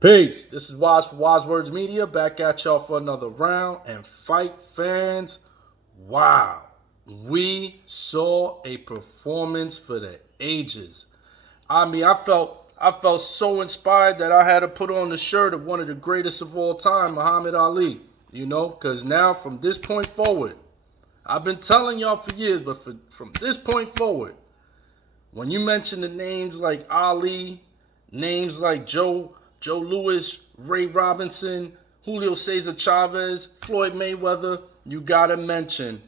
Peace. This is Wise for Wise Words Media back at y'all for another round. And fight fans, wow. We saw a performance for the ages. I felt so inspired that I had to put on the shirt of one of the greatest of all time, Muhammad Ali. Because now from this point forward, I've been telling y'all for years, but from this point forward, when you mention the names like Ali, names like Joe Louis, Ray Robinson, Julio Cesar Chavez, Floyd Mayweather, you gotta mention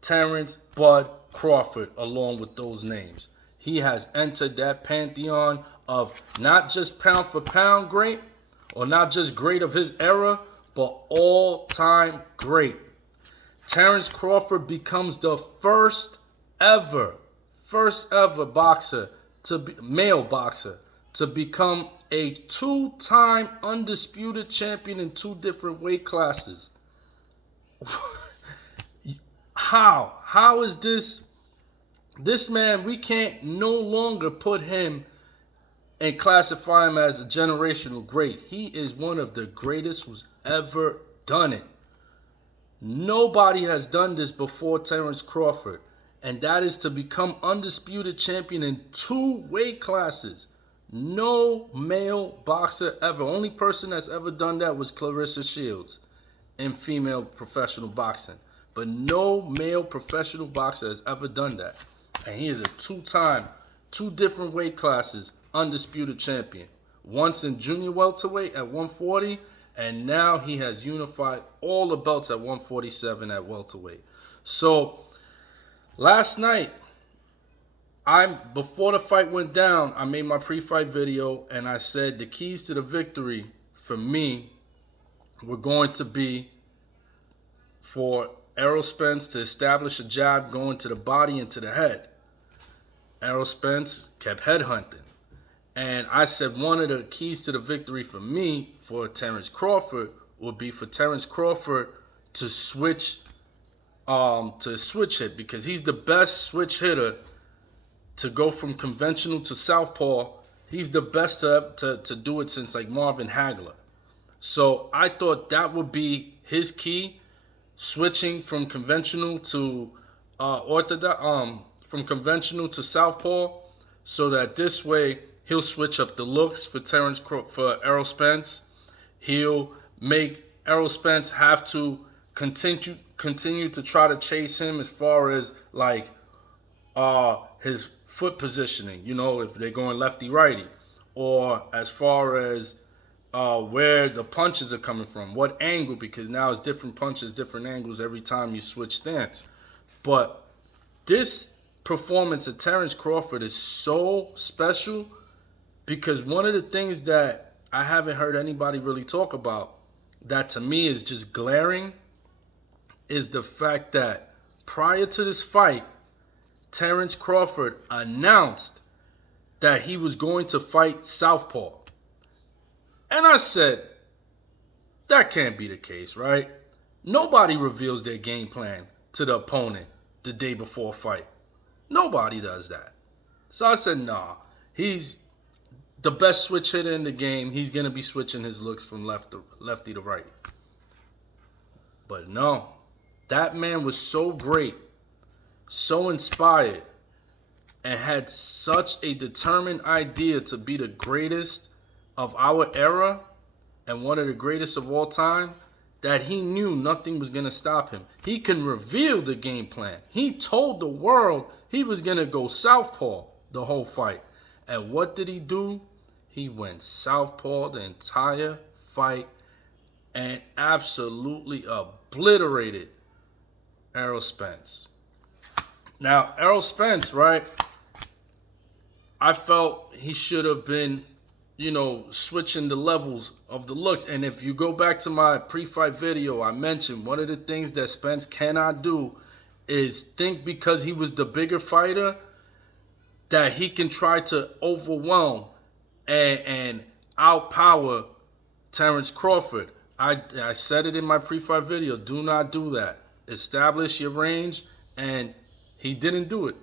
Terence Bud Crawford along with those names. He has entered that pantheon of not just pound for pound great, or not just great of his era, but all-time great. Terence Crawford becomes the first ever boxer male boxer to become a two-time undisputed champion in two different weight classes. How is this man? We can't no longer put him and classify him as a generational great. He is one of the greatest who's ever done it. Nobody has done this before Terence Crawford, and that is to become undisputed champion in two weight classes. No male boxer ever. Only person that's ever done that was Clarissa Shields in female professional boxing. But no male professional boxer has ever done that. And he is a two different weight classes, undisputed champion. Once in junior welterweight at 140, and now he has unified all the belts at 147 at welterweight. So last night, before the fight went down, I made my pre-fight video and I said the keys to the victory for me were going to be for Errol Spence to establish a jab going to the body and to the head. Errol Spence kept headhunting. And I said one of the keys to the victory for me for Terence Crawford would be for Terence Crawford to switch hit, because he's the best switch hitter to go from conventional to southpaw. He's the best to do it since like Marvin Hagler. So I thought that would be his key, switching from conventional to from conventional to southpaw, so that this way he'll switch up the looks for Errol Spence. He'll make Errol Spence have to continue to try to chase him as far as like his foot positioning, if they're going lefty righty, or as far as where the punches are coming from, what angle, because now it's different punches, different angles every time you switch stance. But this performance of Terence Crawford is so special, because one of the things that I haven't heard anybody really talk about that to me is just glaring is the fact that prior to this fight, Terence Crawford announced that he was going to fight southpaw. And I said, that can't be the case, right? Nobody reveals their game plan to the opponent the day before a fight. Nobody does that. So I said, nah, he's the best switch hitter in the game. He's going to be switching his looks from lefty to righty. But no, that man was so great, so inspired, and had such a determined idea to be the greatest of our era and one of the greatest of all time, that he knew nothing was going to stop him. He can reveal the game plan. He told the world he was going to go southpaw the whole fight. And what did he do? He went southpaw the entire fight and absolutely obliterated Errol Spence. Now, Errol Spence, right? I felt he should have been, switching the levels of the looks. And if you go back to my pre-fight video, I mentioned one of the things that Spence cannot do is think because he was the bigger fighter that he can try to overwhelm and outpower Terence Crawford. I said it in my pre-fight video. Do not do that. Establish your range, and he didn't do it.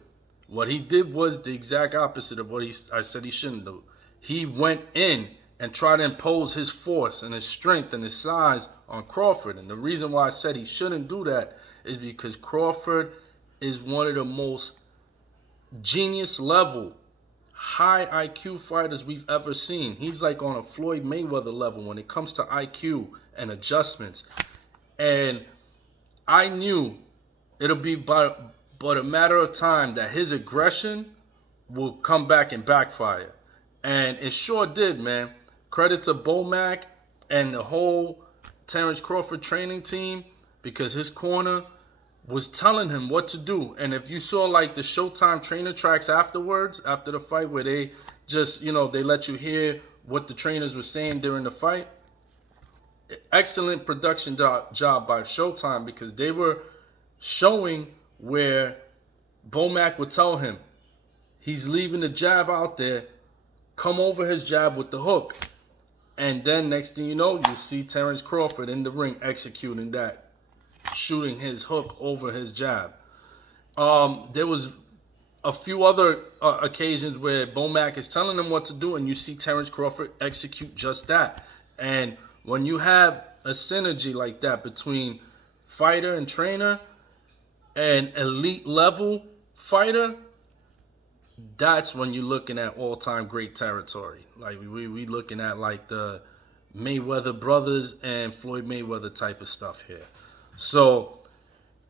What he did was the exact opposite of what I said he shouldn't do. He went in and try to impose his force and his strength and his size on Crawford. And the reason why I said he shouldn't do that is because Crawford is one of the most genius level, high IQ fighters we've ever seen. He's like on a Floyd Mayweather level when it comes to IQ and adjustments. And I knew it'll be but a matter of time that his aggression will come back and backfire. And it sure did, man. Credit to Bomac and the whole Terence Crawford training team, because his corner was telling him what to do. And if you saw like the Showtime trainer tracks afterwards, after the fight, where they just, they let you hear what the trainers were saying during the fight, excellent production job by Showtime, because they were showing where Bomac would tell him he's leaving the jab out there, come over his jab with the hook. And then next thing you know, you see Terence Crawford in the ring executing that, shooting his hook over his jab. There was a few other occasions where Bomac is telling him what to do, and you see Terence Crawford execute just that. And when you have a synergy like that between fighter and trainer and elite level fighter, that's when you're looking at all-time great territory. Like we looking at like the Mayweather brothers and Floyd Mayweather type of stuff here. So,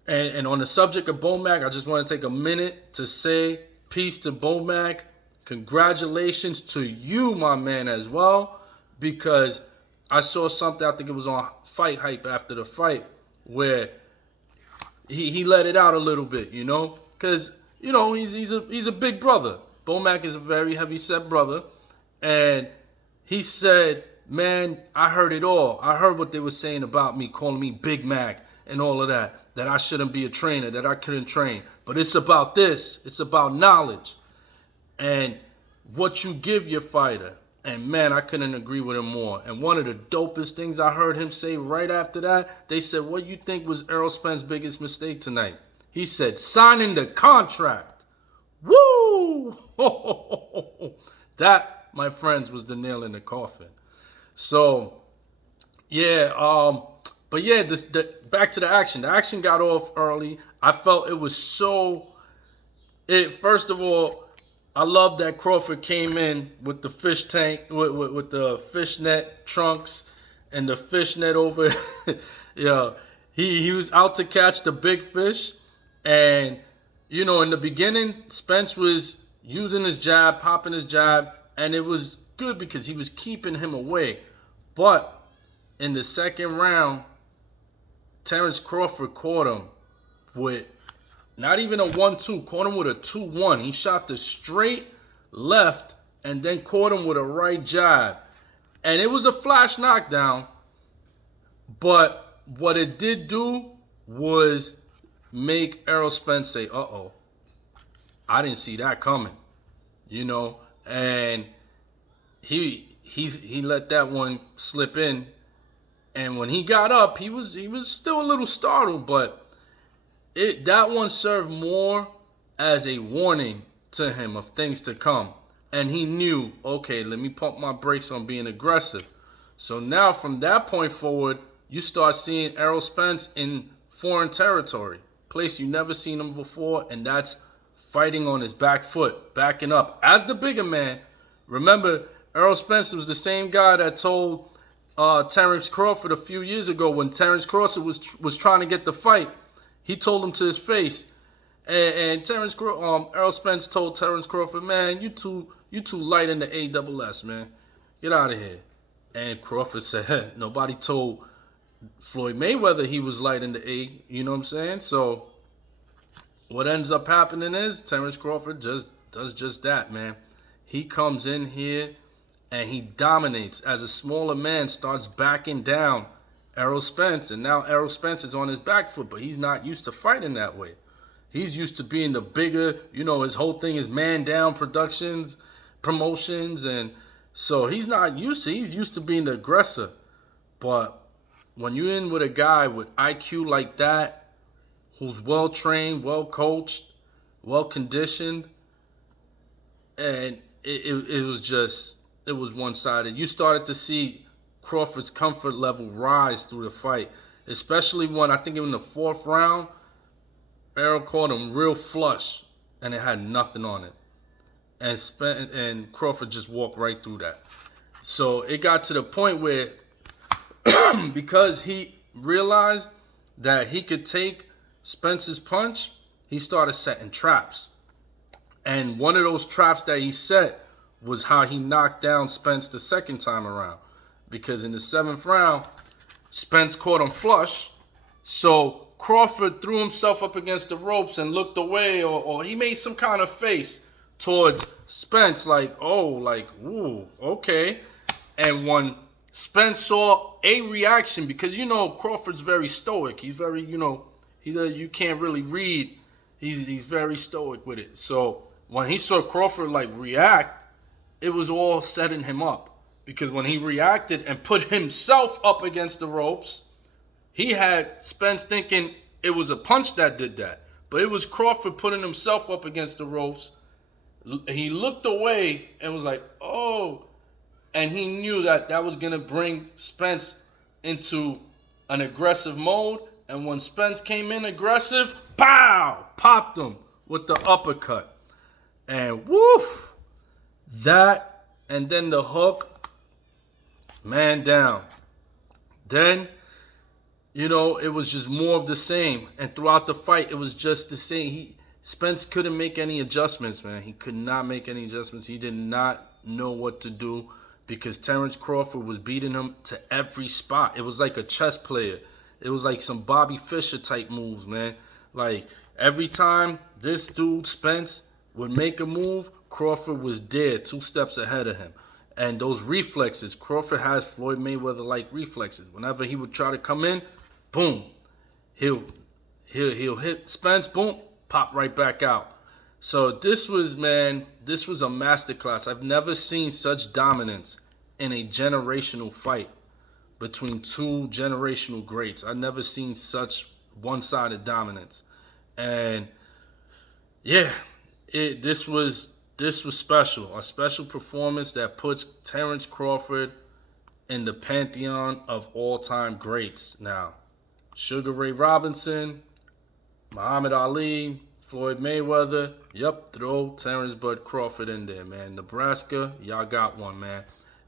and on the subject of Bomac, I just want to take a minute to say peace to Bomac. Congratulations to you, my man, as well, because I saw something, I think it was on Fight Hype after the fight, where he let it out a little bit, because he's a big brother. Bomac is a very heavy-set brother, and he said, man, I heard it all. I heard what they were saying about me, calling me Big Mac and all of that I shouldn't be a trainer, that I couldn't train. But it's about this. It's about knowledge and what you give your fighter. And, man, I couldn't agree with him more. And one of the dopest things I heard him say right after that, they said, what do you think was Errol Spence's biggest mistake tonight? He said, signing the contract. Woo! That, my friends, was the nail in the coffin. So, yeah, but yeah, back to the action. The action got off early. I felt it was first of all, I love that Crawford came in with the fish tank, with the fishnet trunks and the fishnet over. Yeah, he was out to catch the big fish. And, in the beginning, Spence was using his jab, popping his jab, and it was good because he was keeping him away. But in the second round, Terence Crawford caught him with not even a 1-2, caught him with a 2-1. He shot the straight left and then caught him with a right jab. And it was a flash knockdown, but what it did do was make Errol Spence say, uh-oh, I didn't see that coming, and he let that one slip in. And when he got up, he was still a little startled, but that one served more as a warning to him of things to come. And he knew, okay, let me pump my brakes on being aggressive. So now from that point forward, you start seeing Errol Spence in foreign territory, place you never seen him before, and that's fighting on his back foot, backing up. As the bigger man, remember, Errol Spence was the same guy that told Terence Crawford a few years ago when Terence Crawford was trying to get the fight. He told him to his face. And Errol Spence told Terence Crawford, man, you too light in the ASS, man. Get out of here. And Crawford said, hey, nobody told Floyd Mayweather he was light in the A. You know what I'm saying? So what ends up happening is Terence Crawford just does just that, man. He comes in here and he dominates. As a smaller man, starts backing down Errol Spence. And now Errol Spence is on his back foot, but he's not used to fighting that way. He's used to being the bigger, his whole thing is man down promotions. And so he's not used to, he's used to being the aggressor. But when you're in with a guy with IQ like that, who's well-trained, well-coached, well-conditioned, and it was just, it was one-sided. You started to see Crawford's comfort level rise through the fight, especially when I think in the 4th round, Errol caught him real flush, and it had nothing on it. And Crawford just walked right through that. So it got to the point where, because he realized that he could take Spence's punch, he started setting traps. And one of those traps that he set was how he knocked down Spence the second time around. Because in the 7th round, Spence caught him flush. So Crawford threw himself up against the ropes and looked away, or he made some kind of face towards Spence, like, oh, like, ooh, okay. And when Spence saw a reaction, because, you know, Crawford's very stoic. He's very, you know, you can't really read. He's very stoic with it. So when he saw Crawford, like, react, it was all setting him up. Because when he reacted and put himself up against the ropes, he had Spence thinking it was a punch that did that. But it was Crawford putting himself up against the ropes. He looked away and was like, oh. And he knew that that was going to bring Spence into an aggressive mode. And when Spence came in aggressive, pow! Popped him with the uppercut. And woof! That, and then the hook, man down. Then, you know, it was just more of the same. And throughout the fight, it was just the same. Spence couldn't make any adjustments, man. He could not make any adjustments. He did not know what to do because Terence Crawford was beating him to every spot. It was like a chess player. It was like some Bobby Fischer type moves, man. Like, every time this dude, Spence, would make a move, Crawford was there 2 steps ahead of him. And those reflexes, Crawford has Floyd Mayweather-like reflexes. Whenever he would try to come in, boom, he'll hit Spence, boom, pop right back out. So this was, man, this was a masterclass. I've never seen such dominance in a generational fight between 2 generational greats. I've never seen such one-sided dominance. And yeah, this was special. A special performance that puts Terence Crawford in the pantheon of all-time greats. Now, Sugar Ray Robinson, Muhammad Ali, Floyd Mayweather, yep, throw Terence Bud Crawford in there, man. Nebraska, y'all got one, man.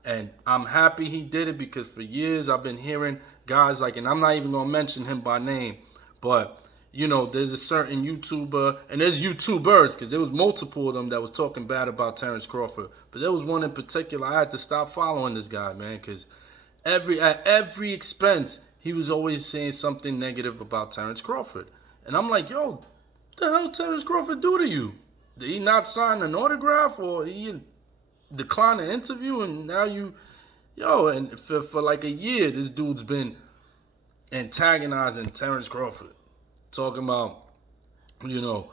And I'm happy he did it because for years I've been hearing guys like, and I'm not even going to mention him by name, but, you know, there's a certain YouTuber, and there's YouTubers, because there was multiple of them that was talking bad about Terence Crawford. But there was one in particular, I had to stop following this guy, man, because at every expense, he was always saying something negative about Terence Crawford. And I'm like, yo, what the hell Terence Crawford do to you? Did he not sign an autograph, or he declined an interview, and now you, yo, and for like a year, this dude's been antagonizing Terence Crawford. Talking about, you know,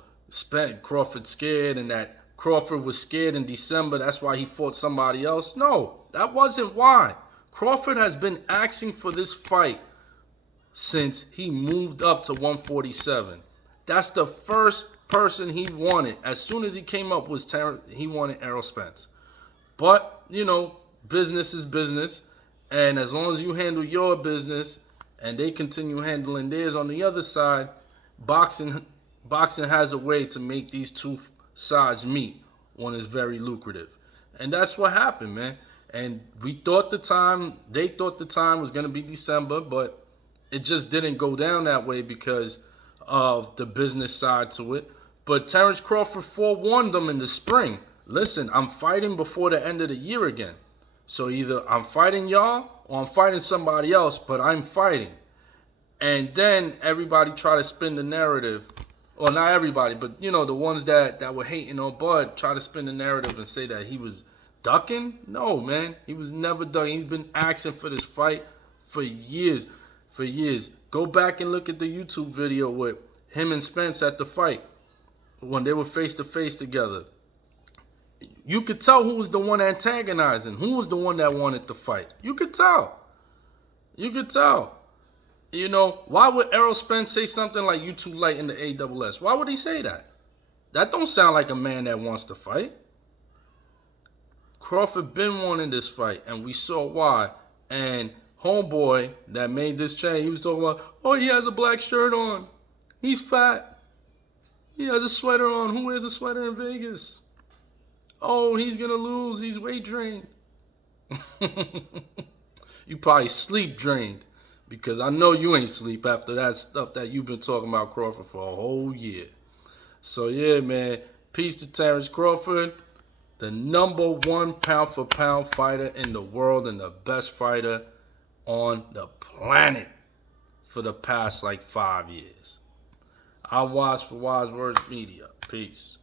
Crawford scared, and that Crawford was scared in December. That's why he fought somebody else. No, that wasn't why. Crawford has been asking for this fight since he moved up to 147. That's the first person he wanted. As soon as he came up was Terence, he wanted Errol Spence. But, you know, business is business. And as long as you handle your business and they continue handling theirs on the other side, boxing has a way to make these 2 sides meet when it's very lucrative. And that's what happened, man. And they thought the time was going to be December, but it just didn't go down that way because of the business side to it. But Terence Crawford forewarned them in the spring. Listen, I'm fighting before the end of the year again. So either I'm fighting y'all or I'm fighting somebody else, but I'm fighting. And then everybody try to spin the narrative. Well, not everybody, but, you know, the ones that were hating on Bud try to spin the narrative and say that he was ducking. No, man. He was never ducking. He's been asking for this fight for years. Go back and look at the YouTube video with him and Spence at the fight when they were face-to-face together. You could tell who was the one antagonizing, who was the one that wanted the fight. You could tell. You know, why would Errol Spence say something like, you too light in the AWS? Why would he say that? That don't sound like a man that wants to fight. Crawford been wanting this fight, and we saw why. And homeboy that made this change, he was talking about, oh, he has a black shirt on. He's fat. He has a sweater on. Who wears a sweater in Vegas? Oh, he's going to lose. He's weight drained. You probably sleep drained, because I know you ain't sleep after that stuff that you've been talking about Crawford for a whole year. So, yeah, man, peace to Terence Crawford, the #1 pound-for-pound fighter in the world and the best fighter on the planet for the past, 5 years. I'm Wise for Wise Words Media. Peace.